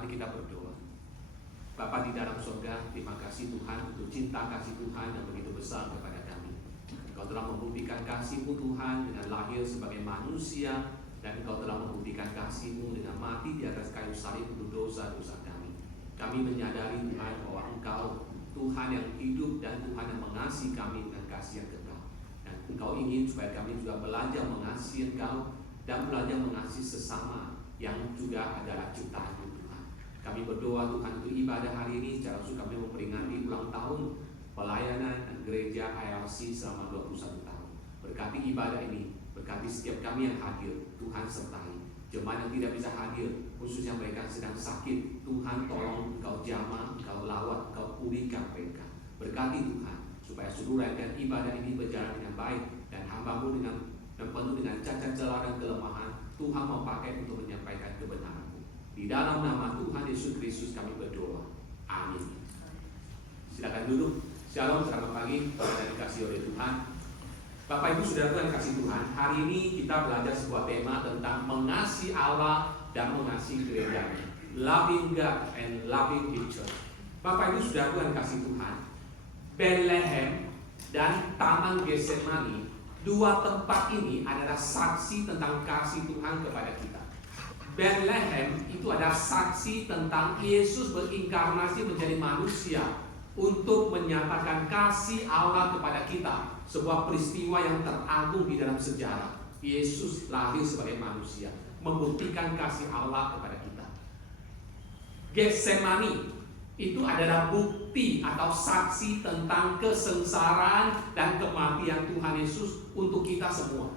Mari kita berdoa. Bapa di dalam surga, terima kasih Tuhan untuk cinta kasih Tuhan yang begitu besar kepada kami. Engkau telah membuktikan kasih-Mu Tuhan dengan lahir sebagai manusia, dan Engkau telah membuktikan kasih-Mu dengan mati di atas kayu salib untuk dosa-dosa kami. Kami menyadari Tuhan bahwa Engkau Tuhan yang hidup dan Tuhan yang mengasihi kami dengan kasih yang kekal. Dan Engkau ingin supaya kami juga belajar mengasihi Engkau dan belajar mengasihi sesama yang juga adalah ciptaan-Mu Tuhan. Kami berdoa Tuhan untuk ibadah hari ini, secara khusus kami memperingati ulang tahun pelayanan gereja IRC selama 21 tahun. Berkati ibadah ini, berkati setiap kami yang hadir, Tuhan sertai. Jemaat yang tidak bisa hadir, khususnya mereka yang sedang sakit, Tuhan tolong Engkau jamah, Engkau lawat, Engkau pulihkan mereka. Berkati Tuhan, supaya seluruh rangkaian ibadah ini berjalan dengan baik, dan hamba-Mu dengan penuh dengan cacat celah dan kelemahan, Tuhan mau pakai untuk menyampaikan kebenaran-Mu. Di dalam nama Tuhan Yesus Kristus kami berdoa. Amin. Silakan duduk. Shalom, selamat pagi, Bapak dikasih oleh Tuhan. Bapak Ibu Saudara yang kasih Tuhan, hari ini kita belajar sebuah tema tentang mengasihi Allah dan mengasihi gereja. Loving God and loving His church. Bapak Ibu Saudara yang kasih Tuhan, Bethlehem dan Taman Getsemani, dua tempat ini adalah saksi tentang kasih Tuhan kepada kita. Bethlehem itu adalah saksi tentang Yesus berinkarnasi menjadi manusia untuk menyatakan kasih Allah kepada kita. Sebuah peristiwa yang teragung di dalam sejarah. Yesus lahir sebagai manusia, membuktikan kasih Allah kepada kita. Getsemani itu adalah bukti atau saksi tentang kesengsaraan dan kematian Tuhan Yesus untuk kita semua.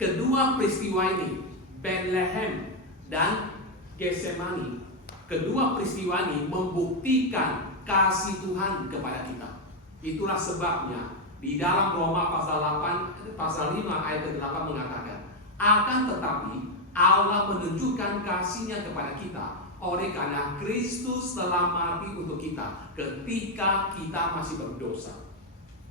Kedua peristiwa ini, Bethlehem dan Getsemani, kedua peristiwa ini membuktikan kasih Tuhan kepada kita. Itulah sebabnya di dalam Roma pasal 5 ayat 8 mengatakan, akan tetapi Allah menunjukkan kasih-Nya kepada kita oleh karena Kristus telah mati untuk kita ketika kita masih berdosa.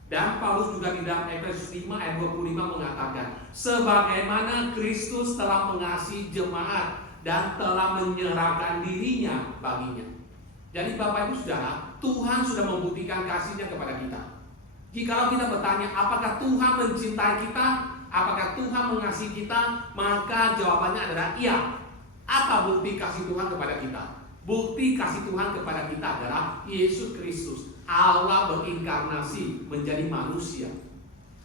Dan Paulus juga di dalam Efesus 5 ayat 25 mengatakan, sebagaimana Kristus telah mengasihi jemaat dan telah menyerahkan dirinya baginya. Jadi Bapak Ibu Saudara, Tuhan sudah membuktikan kasih-Nya kepada kita. Jikalau kita bertanya apakah Tuhan mencintai kita, apakah Tuhan mengasihi kita, maka jawabannya adalah iya. Apa bukti kasih Tuhan kepada kita? Bukti kasih Tuhan kepada kita adalah Yesus Kristus, Allah berinkarnasi menjadi manusia.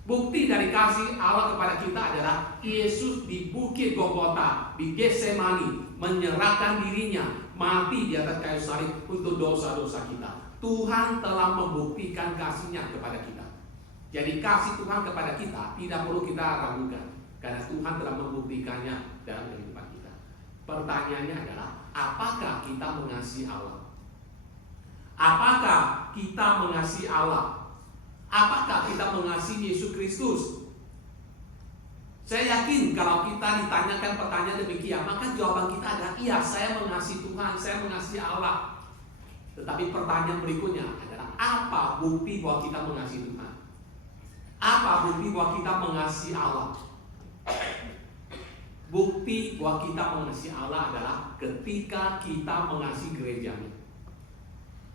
Bukti dari kasih Allah kepada kita adalah Yesus di Bukit Golgota, di Getsemani, menyerahkan dirinya, mati di atas kayu salib untuk dosa-dosa kita. Tuhan telah membuktikan kasih-Nya kepada kita. Jadi kasih Tuhan kepada kita tidak perlu kita ragukan, karena Tuhan telah membuktikannya dalam kehidupan kita. Pertanyaannya adalah, apakah kita mengasihi Allah? Apakah kita mengasihi Allah? Apakah kita mengasihi Yesus Kristus? Saya yakin kalau kita ditanyakan pertanyaan demikian, maka jawaban kita adalah iya, saya mengasihi Tuhan, saya mengasihi Allah. Tetapi pertanyaan berikutnya adalah, apa bukti bahwa kita mengasihi Tuhan? Apa bukti bahwa kita mengasihi Allah? Bukti bahwa kita mengasihi Allah adalah ketika kita mengasihi gerejanya.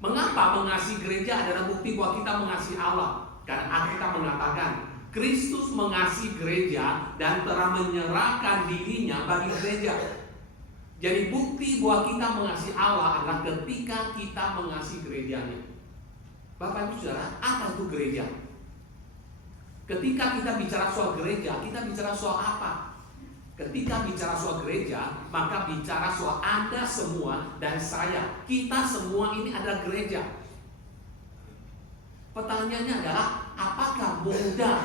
Mengapa mengasihi gereja adalah bukti bahwa kita mengasihi Allah? Karena Alkitab mengatakan Kristus mengasihi gereja dan telah menyerahkan dirinya bagi gereja. Jadi bukti bahwa kita mengasihi Allah adalah ketika kita mengasihi gerejanya. Bapak Ibu Saudara, apa itu gereja? Ketika kita bicara soal gereja, kita bicara soal apa? Ketika bicara soal gereja, maka bicara soal Anda semua dan saya. Kita semua ini adalah gereja. Pertanyaannya adalah, apakah mudah,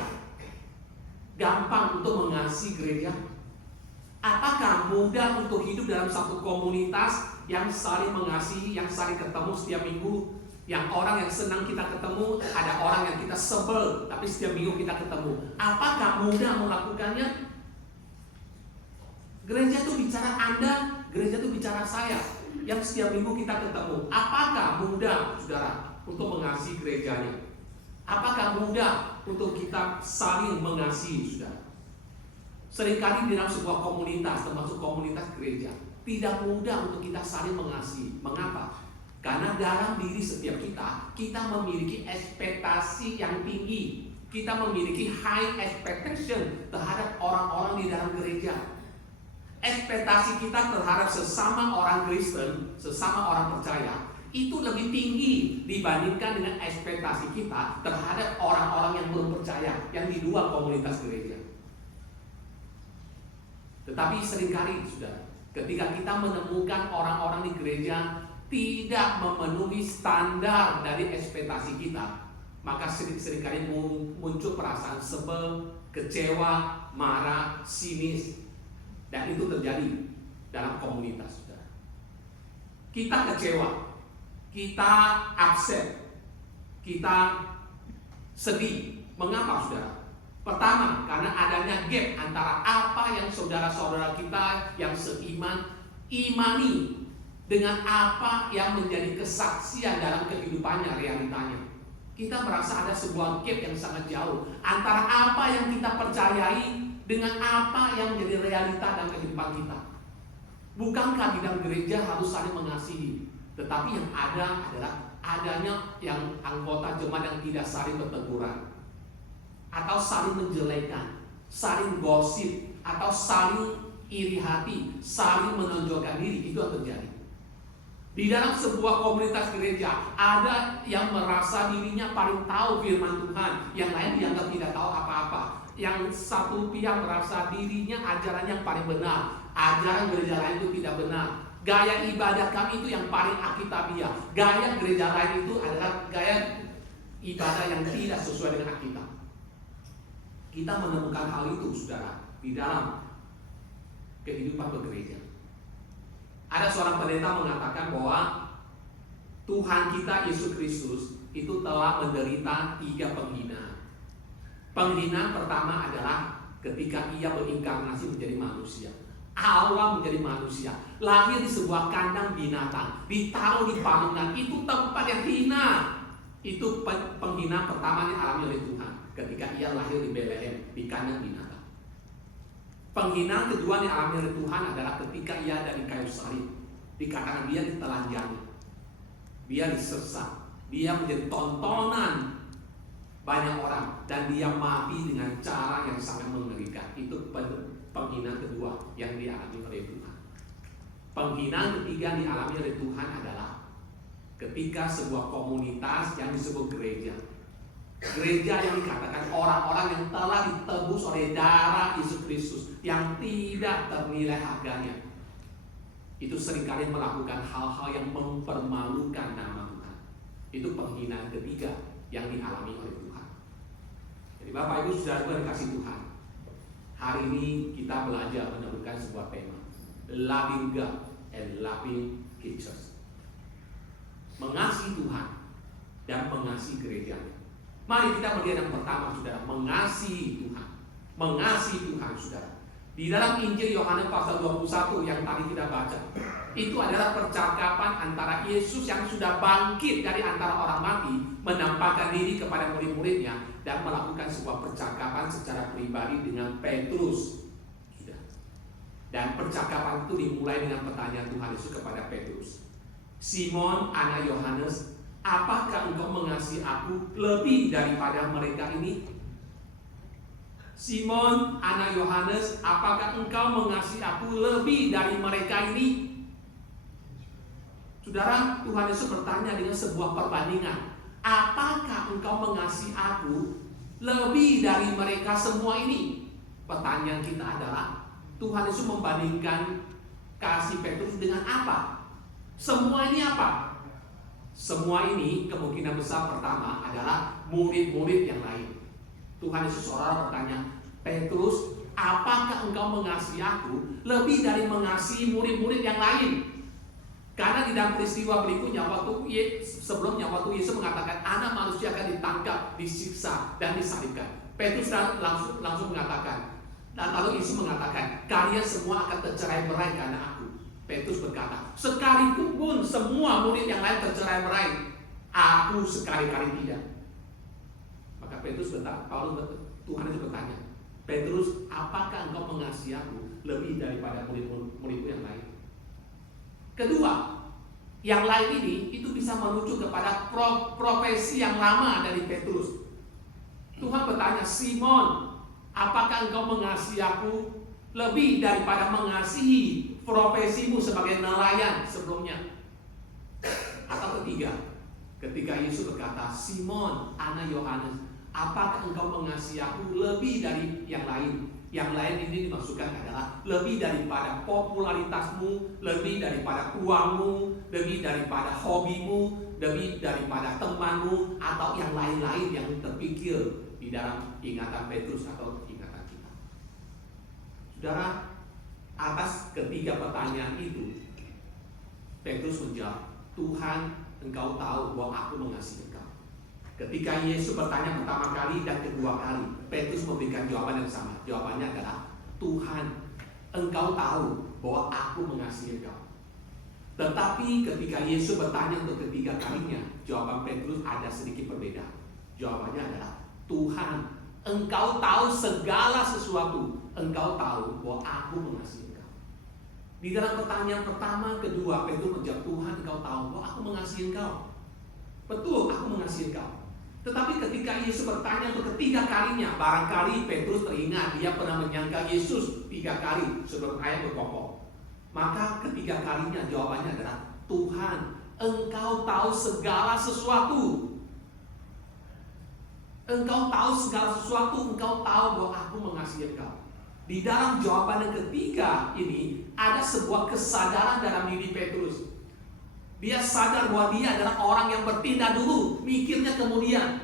gampang untuk mengasihi gereja? Apakah mudah untuk hidup dalam satu komunitas yang saling mengasihi, yang saling ketemu setiap minggu? Yang orang yang senang kita ketemu, ada orang yang kita sebel, tapi setiap minggu kita ketemu. Apakah mudah melakukannya? Gereja itu bicara Anda, gereja itu bicara saya, yang setiap minggu kita ketemu. Apakah mudah, saudara, untuk mengasihi gerejanya? Apakah mudah untuk kita saling mengasihi, saudara? Seringkali di dalam sebuah komunitas, termasuk komunitas gereja, tidak mudah untuk kita saling mengasihi. Mengapa? Karena dalam diri setiap kita memiliki ekspektasi yang tinggi. Kita memiliki high expectation terhadap orang-orang di dalam gereja. Ekspektasi kita terhadap sesama orang Kristen, sesama orang percaya, itu lebih tinggi dibandingkan dengan ekspektasi kita terhadap orang-orang yang belum percaya, yang di luar komunitas gereja. Tetapi seringkali, saudara, ketika kita menemukan orang-orang di gereja tidak memenuhi standar dari ekspektasi kita, maka seringkali muncul perasaan sebel, kecewa, marah, sinis, dan itu terjadi dalam komunitas, saudara. Kita kecewa, kita upset, kita sedih. Mengapa, saudara? Pertama, karena adanya gap antara apa yang saudara-saudara kita yang seiman imani dengan apa yang menjadi kesaksian dalam kehidupannya, realitanya. Kita merasa ada sebuah gap yang sangat jauh antara apa yang kita percayai dengan apa yang menjadi realita dalam kehidupan kita. Bukankah di dalam gereja harus saling mengasihi? Tetapi yang ada adalah adanya yang anggota jemaat yang tidak saling berteguran, atau saling menjelekan, saling gosip, atau saling iri hati, saling menonjolkan diri. Itu yang terjadi. Di dalam sebuah komunitas gereja ada yang merasa dirinya paling tahu firman Tuhan, yang lain dianggap tidak tahu apa-apa. Yang satu pihak merasa dirinya ajaran yang paling benar, ajaran gereja lain itu tidak benar. Gaya ibadah kami itu yang paling alkitabiah, gaya gereja lain itu adalah gaya ibadah yang tidak sesuai dengan Alkitab. Kita menemukan hal itu, saudara, di dalam kehidupan bergereja. Ada seorang pendeta mengatakan bahwa Tuhan kita Yesus Kristus itu telah menderita 3 penghina. Penghinaan pertama adalah ketika ia berinkarnasi menjadi manusia. Allah menjadi manusia, lahir di sebuah kandang binatang, ditaruh di palungan. Itu tempat yang hina. Itu penghinaan pertama yang dialami oleh Tuhan ketika ia lahir di Bethlehem, di kandang binatang. Penghinaan kedua yang dialami oleh Tuhan adalah ketika ia ada di kayu salib. Dikatakan dia ditelanjangi, dia disesak, dia menjadi tontonan banyak orang, dan dia mati dengan cara yang sangat mengerikan. Itu penghinaan kedua yang dialami oleh Tuhan. Penghinaan ketiga yang dialami oleh Tuhan adalah ketika sebuah komunitas yang disebut gereja. Gereja yang dikatakan orang-orang yang telah ditebus oleh darah Yesus Kristus, yang tidak ternilai harganya, itu seringkali melakukan hal-hal yang mempermalukan nama Tuhan. Itu penghinaan ketiga yang dialami oleh Tuhan. Jadi Bapak Ibu Saudara yang dikasihi Tuhan, hari ini kita belajar menemukan sebuah tema, loving God and loving His church. Mengasihi Tuhan dan mengasihi gerejanya. Mari kita melihat yang pertama, saudara, mengasihi Tuhan. Mengasihi Tuhan, saudara. Di dalam Injil Yohanes pasal 21 yang tadi kita baca, itu adalah percakapan antara Yesus yang sudah bangkit dari antara orang mati, menampakkan diri kepada murid-muridnya dan melakukan sebuah percakapan secara pribadi dengan Petrus. Dan percakapan itu dimulai dengan pertanyaan Tuhan Yesus kepada Petrus. Simon, anak Yohanes, apakah engkau mengasihi aku lebih daripada mereka ini? Simon, anak Yohanes, apakah engkau mengasihi aku lebih dari mereka ini? Saudara, Tuhan Yesus bertanya dengan sebuah perbandingan. Apakah engkau mengasihi aku lebih dari mereka semua ini? Pertanyaan kita adalah, Tuhan Yesus membandingkan kasih Petrus dengan apa? Semua ini apa? Semua ini kemungkinan besar pertama adalah murid-murid yang lain. Tuhan Yesus seorang bertanya, Petrus, apakah engkau mengasihi aku lebih dari mengasihi murid-murid yang lain? Karena di dalam peristiwa berikutnya, sebelumnya waktu Yesus mengatakan anak manusia akan ditangkap, disiksa, dan disalibkan, Petrus langsung mengatakan, dan lalu Yesus mengatakan, kalian semua akan tercerai-berai karena aku. Petrus berkata, sekalipun semua murid yang lain tercerai-berai, aku sekali-kali tidak. Maka Petrus bertanya, Tuhan itu bertanya, Petrus, apakah engkau mengasihi aku lebih daripada murid-muridmu yang lain? Kedua, yang lain ini itu bisa menuju kepada profesi yang lama dari Petrus. Tuhan bertanya, Simon, apakah engkau mengasihi aku lebih daripada mengasihi profesimu sebagai nelayan sebelumnya? Atau ketiga, ketika Yesus berkata, Simon, anak Yohanes, apakah engkau mengasihi aku lebih dari yang lain? Yang lain ini dimaksudkan adalah lebih daripada popularitasmu, lebih daripada uangmu, lebih daripada hobimu, lebih daripada temanmu, atau yang lain-lain yang terpikir di dalam ingatan Petrus atau ingatan kita. Saudara, atas ketiga pertanyaan itu, Petrus menjawab, Tuhan, engkau tahu bahwa aku mengasihi engkau. Ketika Yesus bertanya pertama kali dan kedua kali, Petrus memberikan jawaban yang sama. Jawabannya adalah, Tuhan, engkau tahu bahwa aku mengasihi engkau. Tetapi ketika Yesus bertanya untuk ketiga kalinya, jawaban Petrus ada sedikit berbeda. Jawabannya adalah, Tuhan, engkau tahu segala sesuatu. Engkau tahu bahwa aku mengasihi engkau. Di dalam pertanyaan pertama, kedua, Petrus menjawab, Tuhan, engkau tahu bahwa aku mengasihi engkau. Betul, aku mengasihi engkau. Tetapi ketika Yesus bertanya untuk ketiga kalinya, barangkali Petrus teringat dia pernah menyangka Yesus 3 kali sebelum ayat berpokok. Maka ketiga kalinya jawabannya adalah, Tuhan, engkau tahu segala sesuatu. Engkau tahu segala sesuatu, engkau tahu bahwa aku mengasihi engkau. Di dalam jawaban yang ketiga ini ada sebuah kesadaran dalam diri Petrus. Dia sadar bahwa dia adalah orang yang bertindak dulu, mikirnya kemudian.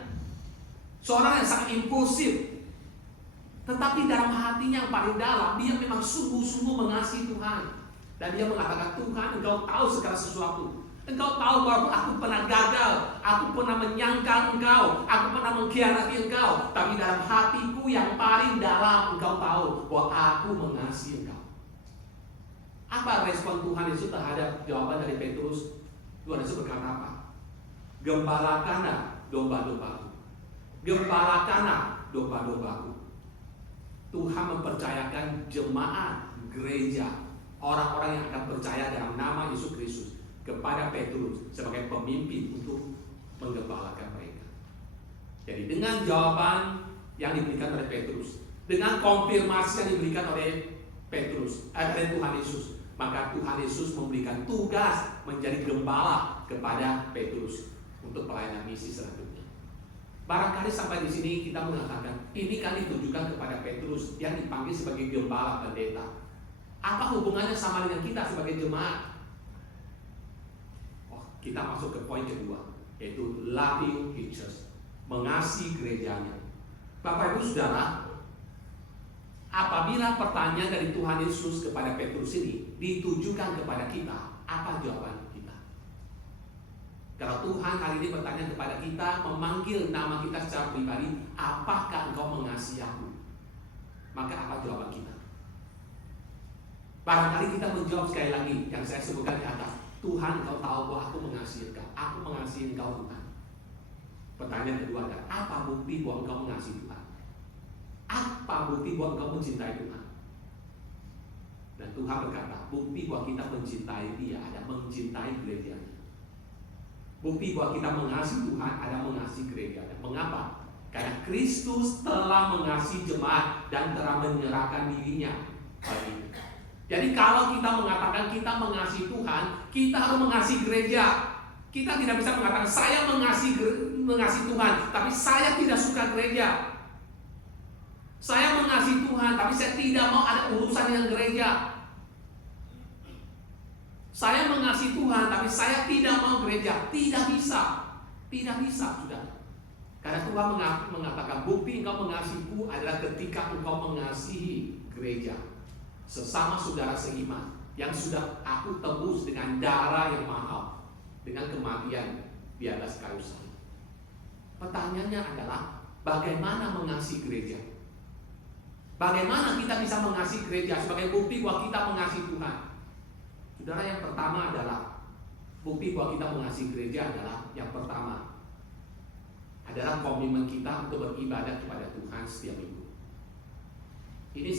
Seorang yang sangat impulsif. Tetapi dalam hatinya yang paling dalam, dia memang sungguh-sungguh mengasihi Tuhan. Dan dia mengatakan, Tuhan, engkau tahu segala sesuatu. Engkau tahu bahwa aku pernah gagal, aku pernah menyangkal engkau, aku pernah mengkhianati engkau. Tapi dalam hatiku yang paling dalam, engkau tahu bahwa aku mengasihi engkau. Apa respon Tuhan Yesus terhadap jawaban dari Petrus? Tuhan Yesus berkata apa? Gembalakanlah domba-dombaku. Gembalakanlah domba-dombaku. Tuhan mempercayakan jemaat gereja, orang-orang yang akan percaya dalam nama Yesus Kristus kepada Petrus sebagai pemimpin untuk menggembalakan mereka. Jadi dengan jawaban yang diberikan oleh Petrus, dengan konfirmasi yang diberikan oleh Petrus, oleh Tuhan Yesus, maka Tuhan Yesus memberikan tugas menjadi gembala kepada Petrus untuk pelayanan misi selanjutnya. Barangkali sampai di sini kita mengatakan, ini kan ditujukan kepada Petrus yang dipanggil sebagai gembala pendeta. Apa hubungannya sama dengan kita sebagai jemaat? Oh, kita masuk ke poin kedua, yaitu loving his church, mengasihi gerejanya. Bapak Ibu Saudara, apabila pertanyaan dari Tuhan Yesus kepada Petrus ini ditujukan kepada kita, apa jawaban kita? Kalau Tuhan hari ini bertanya kepada kita, memanggil nama kita secara pribadi, apakah engkau mengasihi aku? Maka apa jawaban kita? Barangkali kita menjawab sekali lagi yang saya sebutkan di atas, Tuhan, engkau tahu bahwa aku mengasihi engkau. Aku mengasihi engkau, Tuhan. Pertanyaan kedua adalah, apa bukti bahwa engkau mengasihi Tuhan? Apa bukti bahwa engkau mencintai Tuhan? Dan Tuhan berkata, bukti bahwa kita mencintai Dia ada mencintai gerejanya. Bukti bahwa kita mengasihi Tuhan ada mengasihi gerejanya. Mengapa? Karena Kristus telah mengasihi jemaat dan telah menyerahkan dirinya bagi. Jadi kalau kita mengatakan kita mengasihi Tuhan, kita harus mengasihi gereja. Kita tidak bisa mengatakan saya mengasihi Tuhan, tapi saya tidak suka gereja. Saya mengasihi Tuhan, tapi saya tidak mau ada urusan dengan gereja. Saya mengasihi Tuhan, tapi saya tidak mau gereja. Tidak bisa. Tidak bisa, sudah. Karena Tuhan mengatakan bukti engkau mengasihiku adalah ketika engkau mengasihi gereja, sesama saudara seiman yang sudah aku tebus dengan darah yang mahal, dengan kematian di atas kayu salib. Pertanyaannya adalah bagaimana mengasihi gereja? Bagaimana kita bisa mengasihi gereja sebagai bukti bahwa kita mengasihi Tuhan? Saudara, yang pertama adalah bukti bahwa kita mengasihi gereja adalah yang pertama adalah komitmen kita untuk beribadah kepada Tuhan setiap minggu. Ini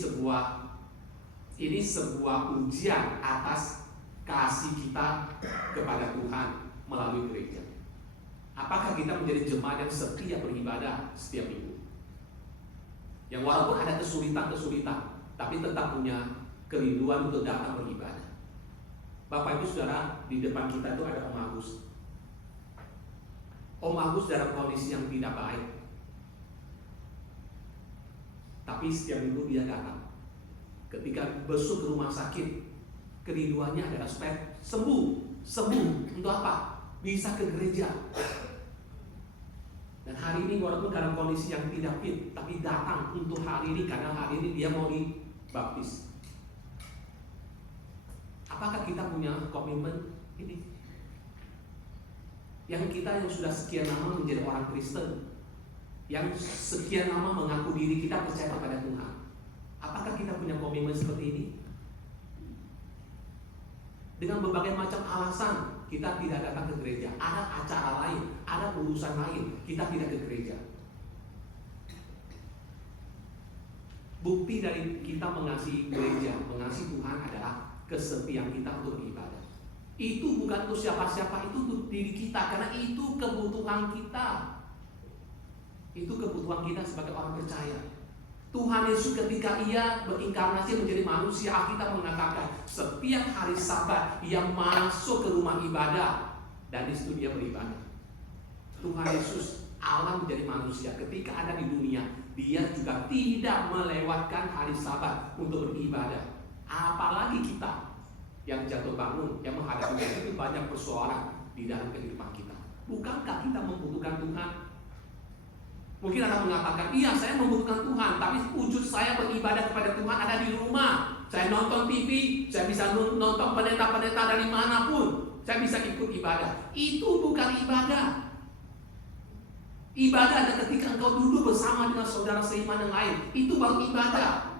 sebuah ujian atas kasih kita kepada Tuhan melalui gereja. Apakah kita menjadi jemaat yang setia beribadah setiap minggu? Yang walaupun ada kesulitan, tapi tetap punya kerinduan untuk datang beribadah. Bapak Ibu Saudara, di depan kita itu ada Om Agus. Om Agus dalam kondisi yang tidak baik, tapi setiap minggu dia datang. Ketika besok ke rumah sakit, kerinduannya adalah supaya sembuh. Untuk apa? Bisa ke gereja. Dan hari ini walaupun dalam kondisi yang tidak fit, tapi datang untuk hari ini karena hari ini dia mau dibaptis. Apakah kita punya komitmen ini? Yang kita yang sudah sekian lama menjadi orang Kristen, yang sekian lama mengaku diri kita percaya kepada Tuhan, apakah kita punya komitmen seperti ini? Dengan berbagai macam alasan kita tidak datang ke gereja, ada acara lain, ada urusan lain, kita tidak ke gereja. Bukti dari kita mengasihi gereja, mengasihi Tuhan adalah kesetiaan kita untuk beribadah. Itu bukan untuk siapa-siapa, itu untuk diri kita, karena itu kebutuhan kita. Itu kebutuhan kita sebagai orang percaya. Tuhan Yesus ketika ia berinkarnasi menjadi manusia, Alkitab mengatakan setiap hari Sabat ia masuk ke rumah ibadah dan di situ dia beribadah. Tuhan Yesus Allah menjadi manusia, ketika ada di dunia dia juga tidak melewatkan hari Sabat untuk beribadah. Apalagi kita yang jatuh bangun, yang menghadapi itu banyak persoalan di dalam kehidupan kita. Bukankah kita membutuhkan Tuhan? Mungkin Anda mengatakan, iya saya membutuhkan Tuhan, tapi wujud saya beribadah kepada Tuhan ada di rumah. Saya nonton TV, saya bisa nonton pendeta-pendeta dari manapun, saya bisa ikut ibadah. Itu bukan ibadah. Ibadah adalah ketika engkau duduk bersama dengan saudara seiman yang lain. Itu baru ibadah.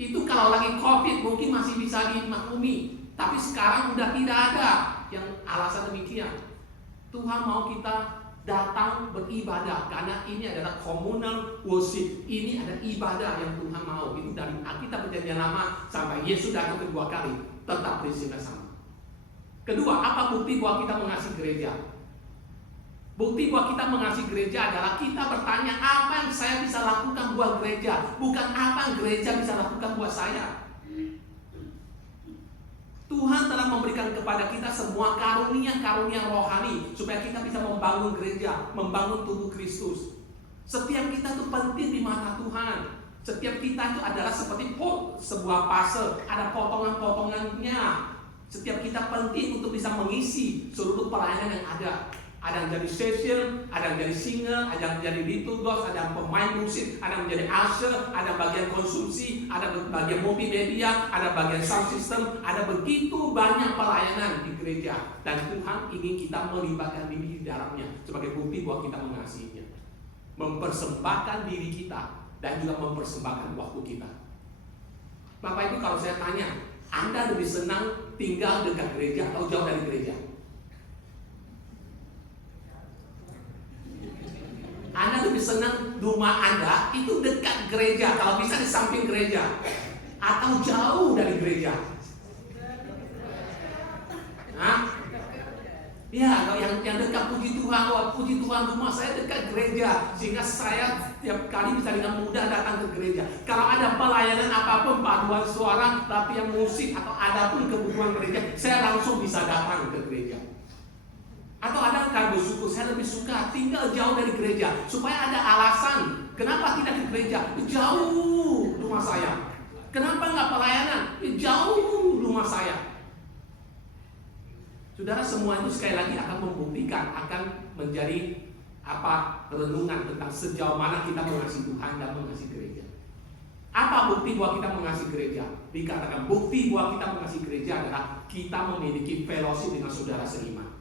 Itu kalau lagi COVID mungkin masih bisa dimaklumi, tapi sekarang udah tidak ada yang alasan demikian. Tuhan mau kita datang beribadah karena ini adalah communal worship. Ini adalah ibadah yang Tuhan mau. Itu dari Alkitab Perjanjian Lama sampai Yesus datang kedua kali, tetap prinsipnya sama. Kedua, apa bukti bahwa kita mengasihi gereja? Bukti bahwa kita mengasihi gereja adalah kita bertanya apa yang saya bisa lakukan buat gereja, bukan apa yang gereja bisa lakukan buat saya. Tuhan telah memberikan kepada kita semua karunia-karunia rohani supaya kita bisa membangun gereja, membangun tubuh Kristus. Setiap kita itu penting di mata Tuhan. Setiap kita itu adalah seperti sebuah puzzle, ada potongan-potongannya. Setiap kita penting untuk bisa mengisi seluruh pelayanan yang ada. Ada yang jadi session, ada yang jadi singer, ada yang jadi liturgos, ada yang pemain musik, ada yang menjadi usher, ada bagian konsumsi, ada bagian multimedia, ada bagian sound system, ada begitu banyak pelayanan di gereja. Dan Tuhan ingin kita melibatkan diri di dalamnya sebagai bukti bahwa kita mengasihinya. Mempersembahkan diri kita dan juga mempersembahkan waktu kita. Bapak Ibu, kalau saya tanya, Anda lebih senang tinggal dekat gereja atau jauh dari gereja? Anda lebih senang rumah Anda itu dekat gereja, kalau bisa di samping gereja, atau jauh dari gereja? Nah, ya, kalau yang dekat puji Tuhan, puji Tuhan rumah saya dekat gereja, sehingga saya tiap kali bisa dengan mudah datang ke gereja. Kalau ada pelayanan apapun, paduan suara, latihan musik, atau ada pun kebutuhan gereja, saya langsung bisa datang ke gereja. Atau ada yang bersyukur, saya lebih suka tinggal jauh dari gereja supaya ada alasan kenapa tidak ke gereja. Jauh rumah saya. Kenapa nggak pelayanan? Jauh rumah saya. Saudara, semua itu sekali lagi akan membuktikan, akan menjadi renungan tentang sejauh mana kita mengasihi Tuhan dan mengasihi gereja. Apa bukti bahwa kita mengasihi gereja? Dikatakan bukti bahwa kita mengasihi gereja adalah kita memiliki fellowship dengan saudara seiman.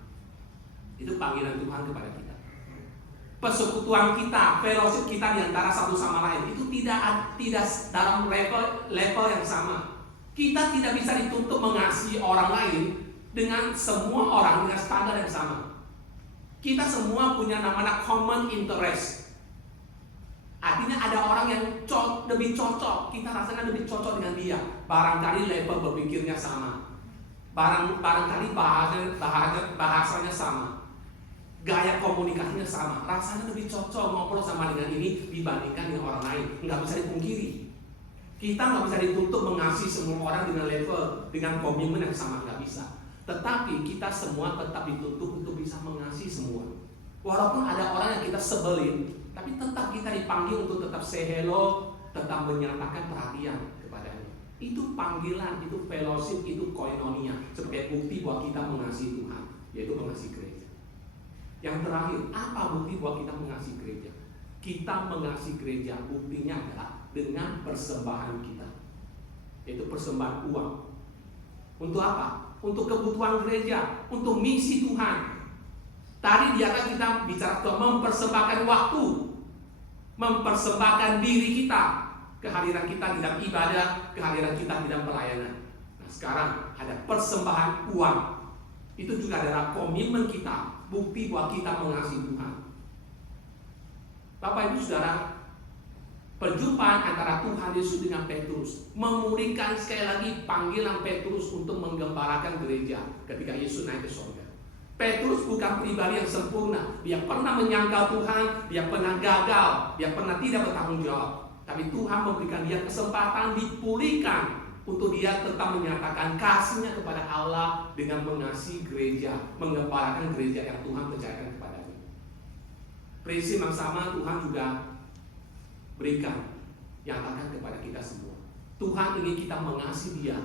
Itu panggilan Tuhan kepada kita. Persekutuan kita, fellowship kita di antara satu sama lain itu tidak dalam level yang sama. Kita tidak bisa dituntut mengasihi orang lain dengan semua orang dengan standar yang sama. Kita semua punya namanya common interest. Artinya ada orang yang lebih cocok, kita rasakan lebih cocok dengan dia. Barangkali level berpikirnya sama, barangkali bahasanya sama, gaya komunikasinya sama, rasanya lebih cocok ngobrol sama dengan ini dibandingkan dengan orang lain. Nggak bisa dipungkiri, kita nggak bisa dituntut mengasihi semua orang dengan level, dengan komitmen yang sama, nggak bisa. Tetapi kita semua tetap dituntut untuk bisa mengasihi semua. Walaupun ada orang yang kita sebelin, tapi tetap kita dipanggil untuk tetap say hello, tetap menyatakan perhatian kepadanya. Itu panggilan, itu fellowship, itu koinonia, sebagai bukti bahwa kita mengasihi Tuhan, yaitu mengasihi gereja. Yang terakhir, apa bukti bahwa kita mengasihi gereja? Kita mengasihi gereja, buktinya adalah dengan persembahan kita, yaitu persembahan uang. Untuk apa? Untuk kebutuhan gereja, untuk misi Tuhan. Tadi di atas kita bicara tentang mempersembahkan waktu, mempersembahkan diri kita, kehadiran kita di dalam ibadah, kehadiran kita di dalam pelayanan. Nah, sekarang ada persembahan uang. Itu juga adalah komitmen kita, bukti bahwa kita mengasihi Tuhan. Bapak Ibu Saudara, perjumpaan antara Tuhan Yesus dengan Petrus memulihkan sekali lagi panggilan Petrus untuk menggembalakan gereja ketika Yesus naik ke surga. Petrus bukan pribadi yang sempurna. Dia pernah menyangkal Tuhan, dia pernah gagal, dia pernah tidak bertanggung jawab. Tapi Tuhan memberikan dia kesempatan dipulihkan untuk dia tetap menyatakan kasihnya kepada Allah dengan mengasihi gereja, menggembalakan gereja yang Tuhan percayakan kepadanya. Prinsip yang sama Tuhan juga berikan, nyatakan kepada kita semua. Tuhan ingin kita mengasihi Dia,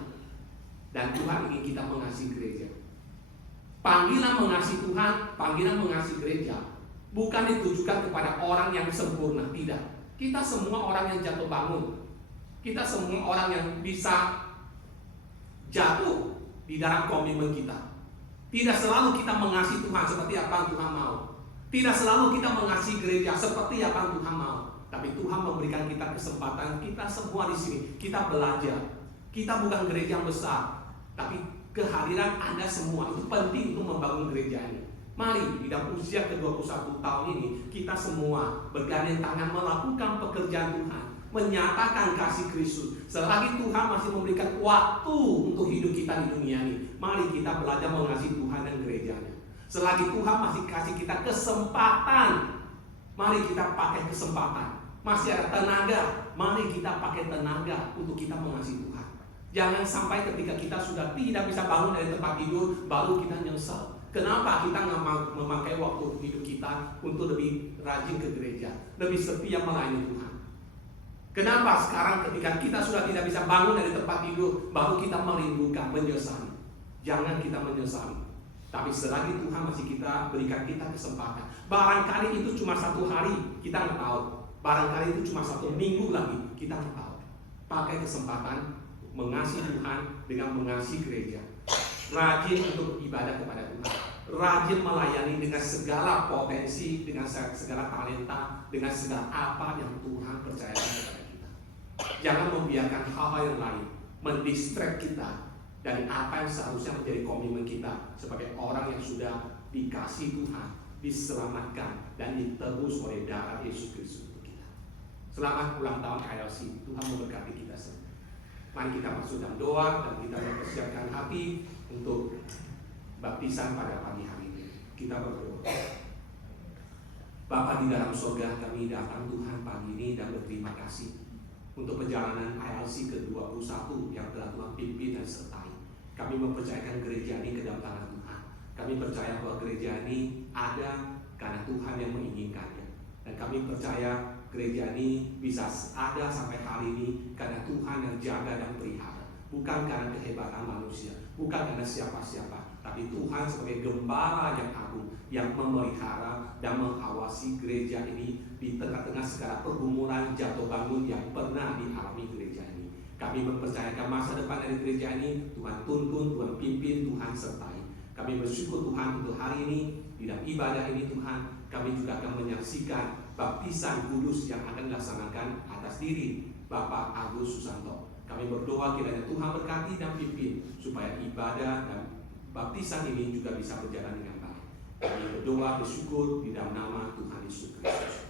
dan Tuhan ingin kita mengasihi gereja. Panggilan mengasihi Tuhan, panggilan mengasihi gereja bukan ditujukan kepada orang yang sempurna, tidak. Kita semua orang yang jatuh bangun. Kita semua orang yang bisa jatuh di dalam komitmen kita. Tidak selalu kita mengasihi Tuhan seperti apa yang Tuhan mau. Tidak selalu kita mengasihi gereja seperti apa yang Tuhan mau. Tapi Tuhan memberikan kita kesempatan, kita semua di sini, kita belajar. Kita bukan gereja yang besar, tapi kehadiran Anda semua itu penting untuk membangun gereja ini. Mari di dalam usia ke-21 tahun ini kita semua bergandeng tangan melakukan pekerjaan Tuhan, menyatakan kasih Kristus. Selagi Tuhan masih memberikan waktu untuk hidup kita di dunia ini, mari kita belajar mengasihi Tuhan dan gerejanya. Selagi Tuhan masih kasih kita kesempatan, mari kita pakai kesempatan. Masih ada tenaga, mari kita pakai tenaga untuk kita mengasihi Tuhan. Jangan sampai ketika kita sudah tidak bisa bangun dari tempat tidur, baru kita nyesal. Kenapa kita nggak memakai waktu hidup kita untuk lebih rajin ke gereja, lebih setia melayani Tuhan? Kenapa sekarang ketika kita sudah tidak bisa bangun dari tempat tidur, baru kita merindukan, menyesali? Jangan kita menyesali. Tapi selagi Tuhan masih kita berikan kita kesempatan, barangkali itu cuma 1 hari, kita nggak tahu. Barangkali itu cuma 1 minggu lagi, kita nggak tahu. Pakai kesempatan mengasihi Tuhan dengan mengasihi gereja. Rajin untuk ibadah kepada Tuhan, rajin melayani dengan segala potensi, dengan segala talenta, dengan segala apa yang Tuhan percayakan kepada kita. Jangan membiarkan hal-hal yang lain mendistract kita dari apa yang seharusnya menjadi komitmen kita sebagai orang yang sudah dikasihi Tuhan, diselamatkan dan ditebus oleh darah Yesus Kristus untuk kita. Selamat ulang tahun ILC. Tuhan memberkati kita semua. Mari kita masuk dalam doa dan kita mempersiapkan hati untuk baptisan pada pagi hari ini. Kita berdoa. Bapa di dalam surga, kami datang Tuhan pagi ini dan berterima kasih untuk perjalanan ILC ke-21 yang telah Tuhan pimpin dan sertai. Kami mempercayakan gereja ini ke dalam tangan Tuhan. Kami percaya bahwa gereja ini ada karena Tuhan yang menginginkannya. Dan kami percaya gereja ini bisa ada sampai hari ini karena Tuhan yang jaga dan pelihara. Bukan karena kehebatan manusia, bukan karena siapa-siapa, tapi Tuhan sebagai gembala yang agung yang memelihara dan mengawasi gereja ini di tengah-tengah segala pergumulan jatuh bangun yang pernah dialami gereja ini. Kami mempercayakan masa depan dari gereja ini, Tuhan tuntun, Tuhan pimpin, Tuhan sertai. Kami bersyukur Tuhan untuk hari ini, di dalam ibadah ini Tuhan, kami juga akan menyaksikan baptisan kudus yang akan dilaksanakan atas diri Bapak Agus Susanto. Kami berdoa kiranya Tuhan berkati dan pimpin supaya ibadah dan baptisan ini juga bisa berjalan dengan baik. Kami berdoa bersyukur di dalam nama Tuhan Yesus Kristus.